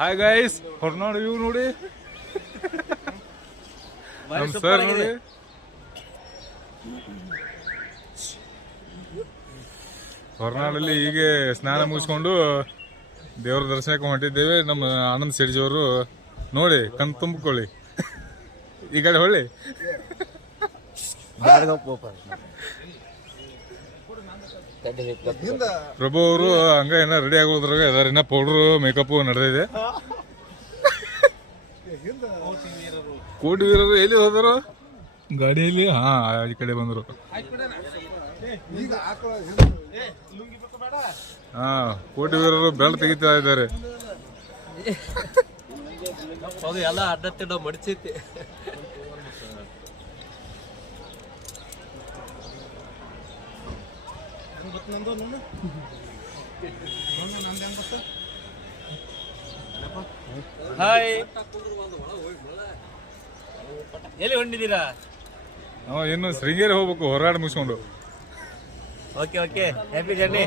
Hi guys, Horanadu ಇವ್ ನೋಡಿ ನಮ್ ಸರ್ ನೋಡಿ. ಹೊರನಾಡಲ್ಲಿ ಹೀಗೆ ಸ್ನಾನ ಮುಗಿಸ್ಕೊಂಡು ದೇವ್ರ ದರ್ಶನಕ್ಕೆ ಹೊಂಟಿದ್ದೇವೆ. ನಮ್ಮ ಆನಂದ್ ಶೆಡ್ಜಿ ಅವರು ನೋಡಿ ಕಣ್ ತುಂಬಿಕೊಳ್ಳಿ. ಈ ಕಡೆ ಹೊಳ್ಳಿ. ಪ್ರಭು ಅವರು ಹಂಗ ಏನ ರೆಡಿ ಆಗೋದ್ರಾಗ ಅದಾರ. ಇನ್ನ ಪೌಡ್ರು ಮೇಕಪ್ ನಡೆದಿದೆ. ಕೋಟಿ ವೀರರು ಎಲ್ಲಿ ಹೋದರು? ಗಾಡಿಯಲ್ಲಿ. ಹಾ, ಈ ಕಡೆ ಬಂದರು. ಹಾ, ಕೋಟಿ ವೀರರು ಬೆಲ್ಟ್ ತೆಗಿತಾ ಇದ್ದಾರೆ. ಎಲ್ಲ ಅಡ್ಡ ಮಡಿಸೈತಿ. ಹಾಯ್, ಎಲ್ಲಿ ಹೊಂಟಿದ್ದೀರಾ? ಇನ್ನು ಶೃಂಗೇರಿ ಹೋಗ್ಬೇಕು, ಹೊರಾಡ ಮುಗಿಸ್ಕೊಂಡು. Okay okay, happy journey.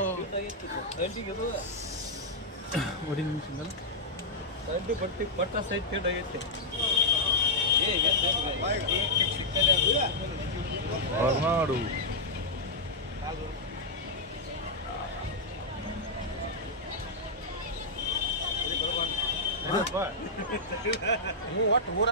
ಪಟ್ಟ ಸೈಟ್ ಆಗೈತೆ. ಹೊರನಾಡು